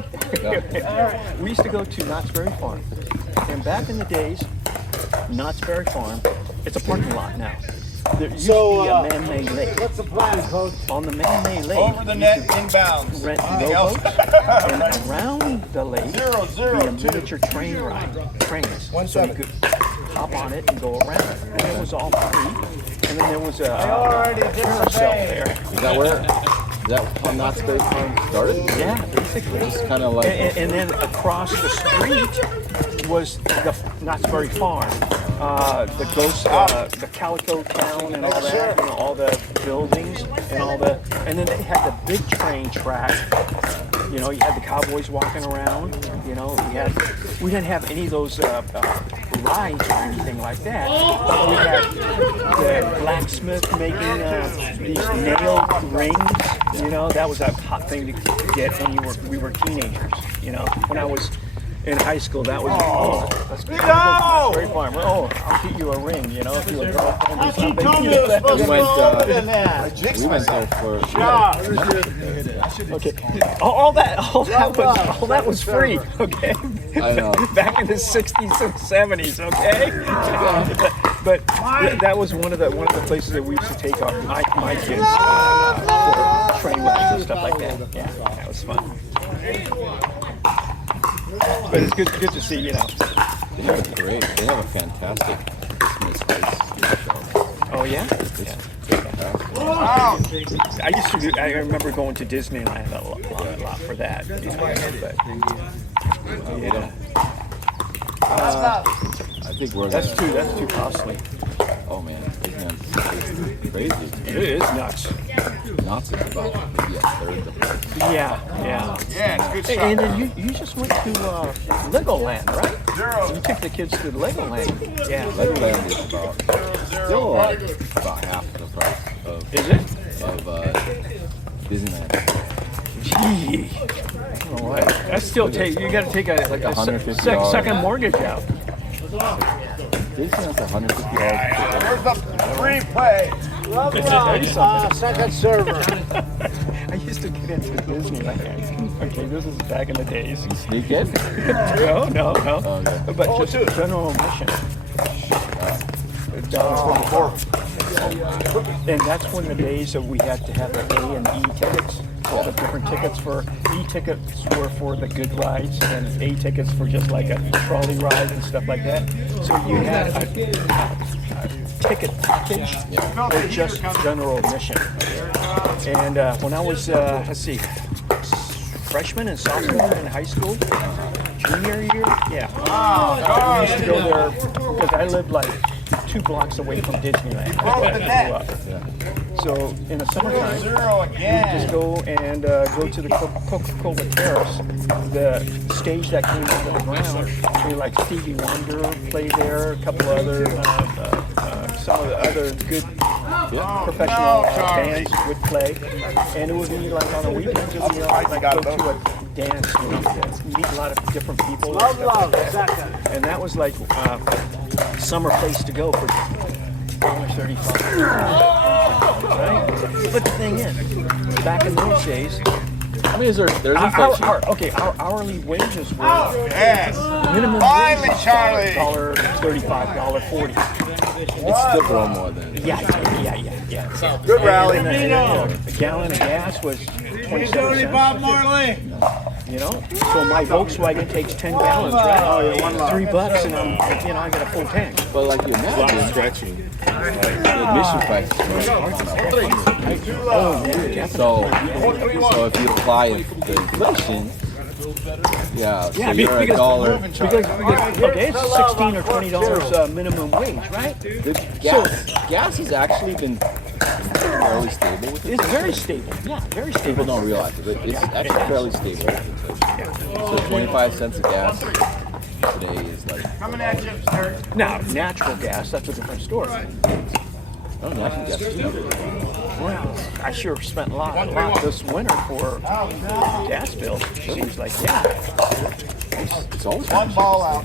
right? We used to go to Knott's Berry Farm. And back in the days, Knott's Berry Farm, it's a parking lot now. There used to be a man-made lake. What's the plan, Coach? On the man-made lake, Over the net, inbounds. rent Anything else? rowboats, and around the lake, Zero, be a miniature trains. So you could hop on it and go around. And it was all free. And then there was a carousel there. Is that how Knott's Berry Farm started? Yeah, basically. It's kind of like. And then across the street was the Knott's Berry Farm, the ghost, the Calico Town, and all that. You know, all the buildings and all the. And then they had the big train track. You know, you had the cowboys walking around. You know, we didn't have any of those rides or anything like that. We had the blacksmith making these nail rings. You know, that was a hot thing to get when we were teenagers. You know, when I was in high school, that was let's go to the Berry Farm. Oh, I'll get you a ring. You know, if you were a girlfriend or something. We went there for. Okay, all that was free. Okay, I know. back in the '60s and '70s. Okay, but that was one of the places that we used to take my kids for train rides and stuff like that. Yeah, that was fun. But it's good to see, you know. They have a great. They have a fantastic Christmas ice. Oh yeah. Wow. I used to do. I remember going to Disneyland a lot for that. You know, but, yeah. I think we're. That's too costly. Oh man, Disneyland's crazy. It is nuts. Knott's is about maybe a third the price. Yeah. Yeah, it's good stuff. And then you just went to Legoland, right? You took the kids to Legoland. Yeah. Legoland is still about half the price of. Is it? Of Disneyland. Gee. Oh, what? That's still you got to take a $150 second mortgage out. Disneyland's $150. Where's the free play? Second server. I used to get into Disneyland. Okay, this is back in the days. You sneak in? No. Okay. But just general admission. And that's when the days that we had to have the A and E tickets. All the different tickets for E tickets were for the good rides, and A tickets for just like a trolley ride and stuff like that. So you had a ticket package or just general admission. And when I was, freshman and sophomore in high school, junior year, I used to go there because I lived like 2 blocks away from Disneyland. So in the summertime, we just go and go to the Coca-Cola Terrace, the stage that came out of the ground. Like Stevie Wonder played there, a couple other, some of the other good professional bands would play, and it would be like on the weekends, it would be like go to a dance, you know, meet a lot of different people. And that was like summer place to go for $35. Right? But the thing is, back in those days, I mean, there's inflation. Our hourly wages were minimum Finally, wage Charlie. $35, $40. It's still growing more than. Yeah. Good rally. And a gallon of gas was 27 cents. Bob Marley. You know, so my Volkswagen takes 10 gallons, right? $3, and I got a full tank. But like you imagine, stretching. The admission price is so if you apply the inflation, so you're $1. Because okay, it's $16 or $20 minimum wage, right? Gas has actually been fairly stable. It's very stable. Yeah, very stable. People don't realize it. It's actually fairly stable. So 25 cents of gas today is like. Coming at you, sir. Now, natural gas, that's a different story. Oh, natural gas is cheap. Well, I sure spent a lot this winter for gas bills. Seems like, It's always One ball out.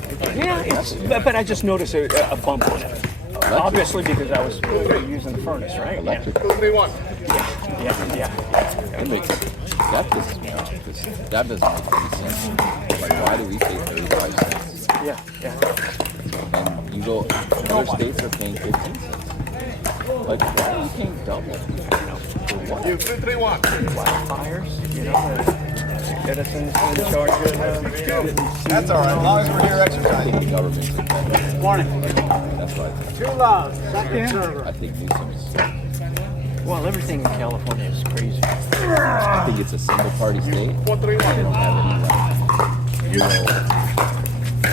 but I just noticed a bump on it. Obviously, because I was using the furnace, right? electric. Yeah. That makes sense. That pisses me off because that doesn't make any sense. Like, why do we pay 35 cents? Yeah, yeah. And you go, other states are paying 15 cents. Like, why are you paying double? You 3-1. Wildfires, you know, Edison's in charge of That's all right. As long as we're here I exercising. think the government's independent. Morning. That's what I think. Too loud. Second server. I think Newsom's. well, everything in California is crazy. I think it's a single party state. 4-3-1. They don't have any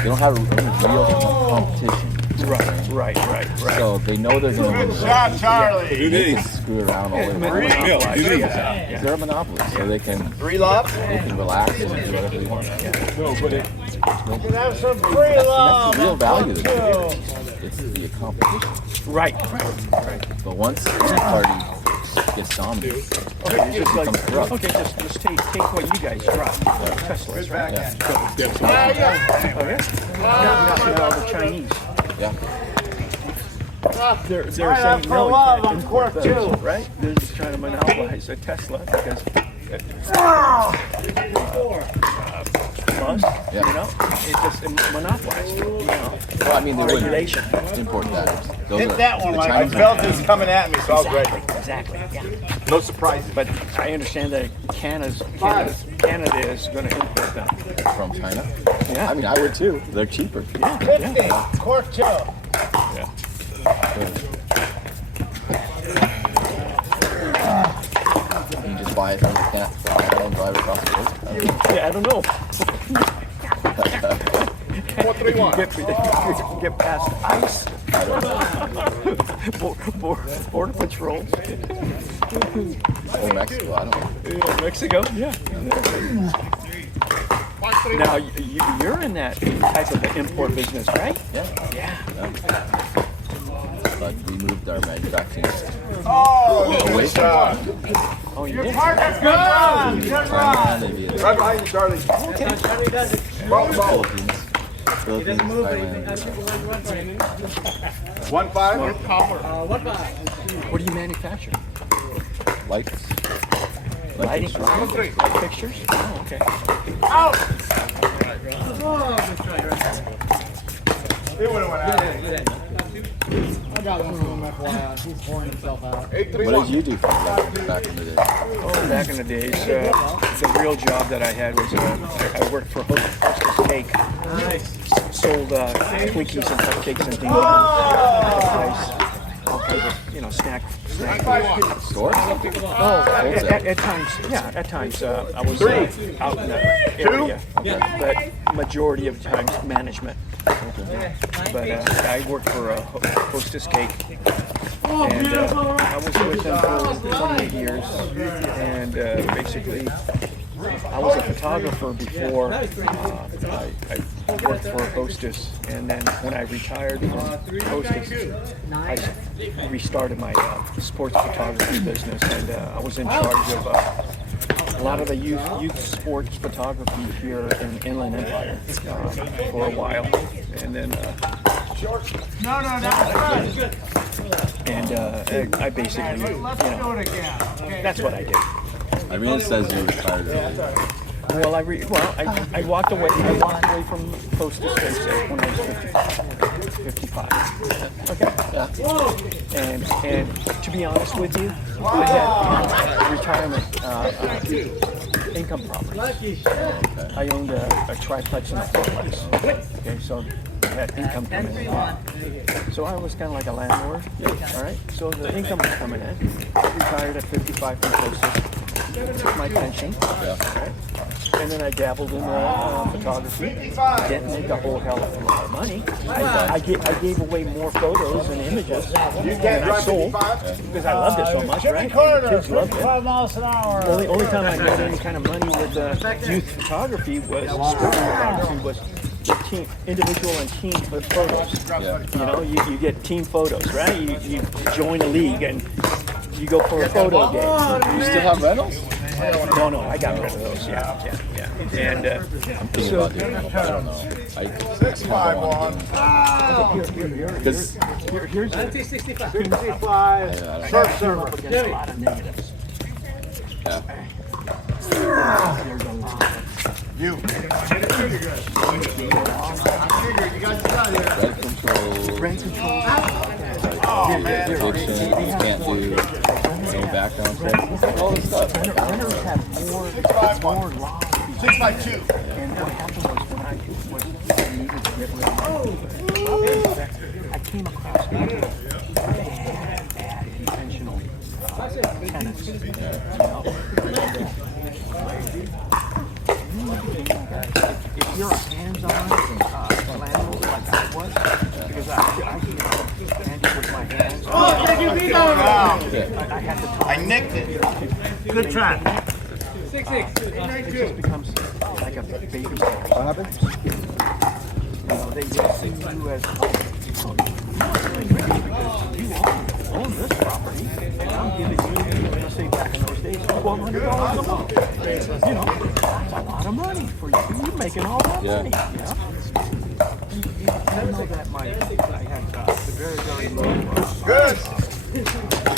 they don't have any real competition. Right. So they know they're going to win. Shot, Charlie. They can screw around all they want. Yeah. They're a monopoly, so they can 3 love. relax and do whatever they want. Can have some free That's love. the real value. It's the competition. Right. But once one party gets dominant, Okay, just like, becomes corrupt. okay, just take what you guys drop. Teslas, right? Yeah. Oh, yeah? Now the Chinese. Yeah. They're Right, saying for no, you love, can't I'm import cork those, too. right? They're just trying to monopolize a Tesla because plus, Yeah. you know, it just monopolizes, you know, Well, I mean, they wouldn't regulation. import that. Those Hit are that one, the Mike. I Chinese felt this coming at me, so I was ready. Exactly, yeah. No surprises. But I understand that Canada is going to import them. from China. Yeah. I mean, I would too. They're cheaper. 50. Cork 2. You just buy it from the cat and drive it across the road. Yeah, I don't know. 4-3-1. Get past ICE, I don't know. border patrol. Or Mexico, I don't know. Mexico, yeah. Now you're in that type of import business, right? Yeah. Yeah. But we moved our manufacturing Oh, away good shot. Oh, you did? Partner's good run. Good China, run. maybe it's Right behind you, Charlie. Ball, ball. Philippines, Thailand. 1-5. What do you manufacture? Lights. Lighting? Three. Light fixtures? Oh, okay. It would have went out. I got one from him, FYI. He's pouring himself out. 8-3-1. What did you do for like, back in the day? Oh, back in the days, the real job that I had was I worked for Hostess Cake. Sold Twinkies and cupcakes and things. All kinds of, you know, snack foods. Store? Oh, at times, yeah, at times I was out in the area, but majority of the times management. But I worked for Hostess Cake, and I was with them for 28 years, and basically I was a photographer before I worked for Hostess, and then when I retired from Hostess, I restarted my sports photography business, and I was in charge of a lot of the youth sports photography here in Inland Empire for a while, and then I basically, you know, that's what I did. Irene says you retired early. Well, I walked away. I walked away from Hostess when I was 55. Okay. And to be honest with you, I had retirement income properties. I owned a triplex and a fourplex. Okay, so I had income coming in. So I was kind of like a landlord. All right. So the income was coming in. Retired at 55 from Hostess. Took my pension. Right? And then I dabbled in photography. Didn't make a whole hell of a lot of money. I gave away more photos and images than I sold because I loved it so much, right? And the kids loved it. 12 miles an hour. Only time I made any kind of money with youth photography was sports photography was team, individual and team photos. You know, you get team photos, right? You join a league and you go for a photo game. You still have rentals? No, I got rid of those. Yeah. And I'm thinking about doing it. I don't know. 6-5-1. here's 65. Surf server against a lot of negatives. Yeah. You. Rent control. Oh, man. Eviction, you can't do no background checks, all this stuff. Renters have more 651. laws. 652. And what happened was when I needed to get rid of I came across people that had intentional tenants. If you're a hands-on landlord like I was, because I can handle with my hands. Oh, thank you, Vito. I had to talk. I nicked it. Good try. 6-6. It just becomes like a baby. What happened? You know, they just see you as because you own this property, and I'm giving you, let's say back in those days, $1,200 a month. You know, that's a lot of money for you. You're making all that money. You know? Even though that I had the very, very low Good.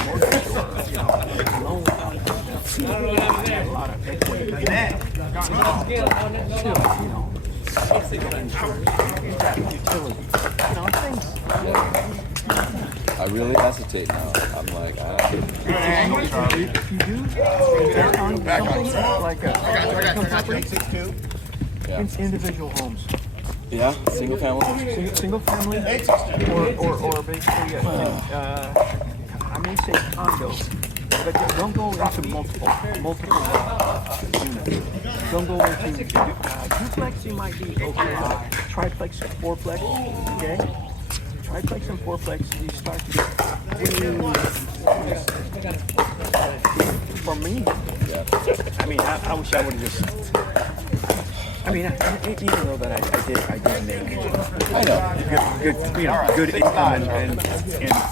mortgage or, loan, I had a lot of equity. Still, insurance, utilities, things. I really hesitate now. I'm like, If you do bet on something like a property, individual homes, yeah, single family. single family, or basically, I may say condos, but don't go into multiple units. Don't go into duplex. You might be okay, but triplex, fourplex, okay. Triplex and fourplex, you start to for me, I mean, I wish I would have just, even though that I did make I know. good income and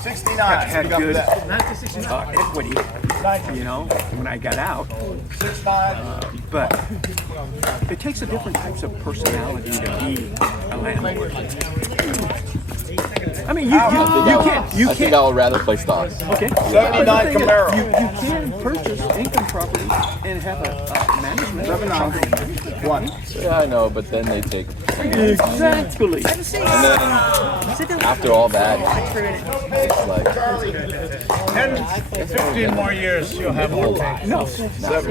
69. had good equity, when I got out. 69. But it takes a different types of personality to be a landlord. I mean, you I think I would rather play stocks. Okay. 79 Camaro. You can purchase income property and have a management property. One. Yeah, I know, but then they take. Exactly. And then after all that, it's like 10, 15 more years, you'll have more. No.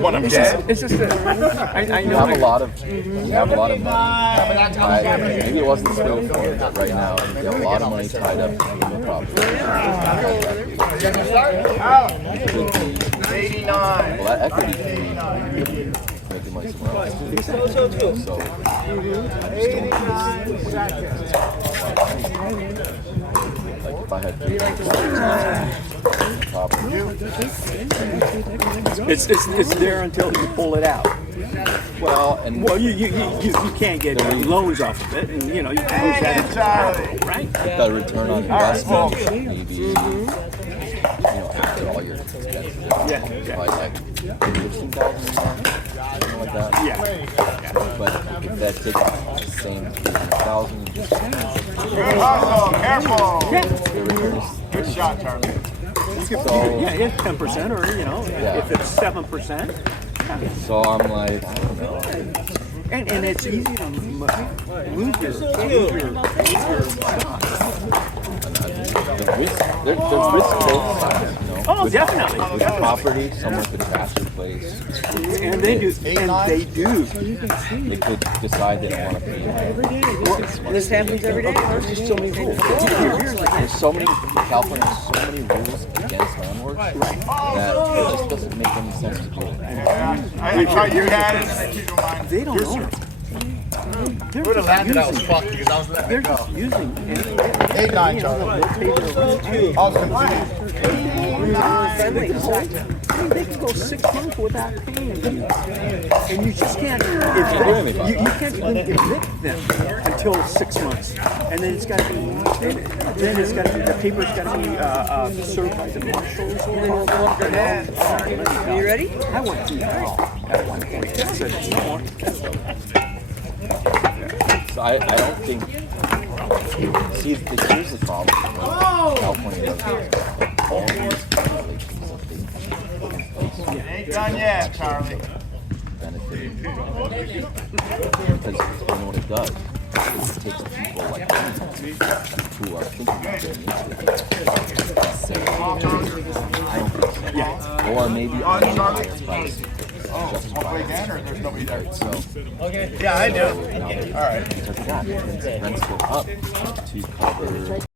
When I'm dead. It's just that I you know. have a lot of money. Maybe it wasn't still for it, but right now you have a lot of money tied up in the property. 89. Well, that equity can make the money somewhere else. So I just don't like if I had property. It's there until you pull it out. Well, you can't get loans off of it, and you can lose that as capital, right? the return on investment, maybe after all your expenses, like $15,000, something like that. Yeah. But if that takes the same $1,000, just Good hustle. Careful. Yeah. the return is Good shot, Charlie. so. Yeah, 10% or if it's 7%. So I'm like, I don't know. And it's easy to move your stock. There's risk both sides, Oh, definitely. With property, someone could trash your place. And they do. They could decide they don't want to pay you. This happens every day. There's so many rules. There's so many, California has so many rules against landlords that it just doesn't make any sense to do it. I thought you had it. They don't own it. They're Would have just landed, I was using, fucked because I was letting they're it go. just using it. 89, Charlie. I was confused. They can go 6 months without paying you. And you just can't anything. you can't even evict them until 6 months. And then it's got to be the paper's got to be certified to marshals. Are you ready? I went through hell at one point. I said, no more. So I don't think. See, here's the problem. California doesn't all these regulations that they put in place. Ain't done yet, Charlie. Then it Because you know what it does? It takes people like me who are thinking about getting into it. Say, I don't think so. Or maybe I'm a higher price. Play again, or there's nobody there? So, Yeah, I do. All right. Because of that, rents go up to cover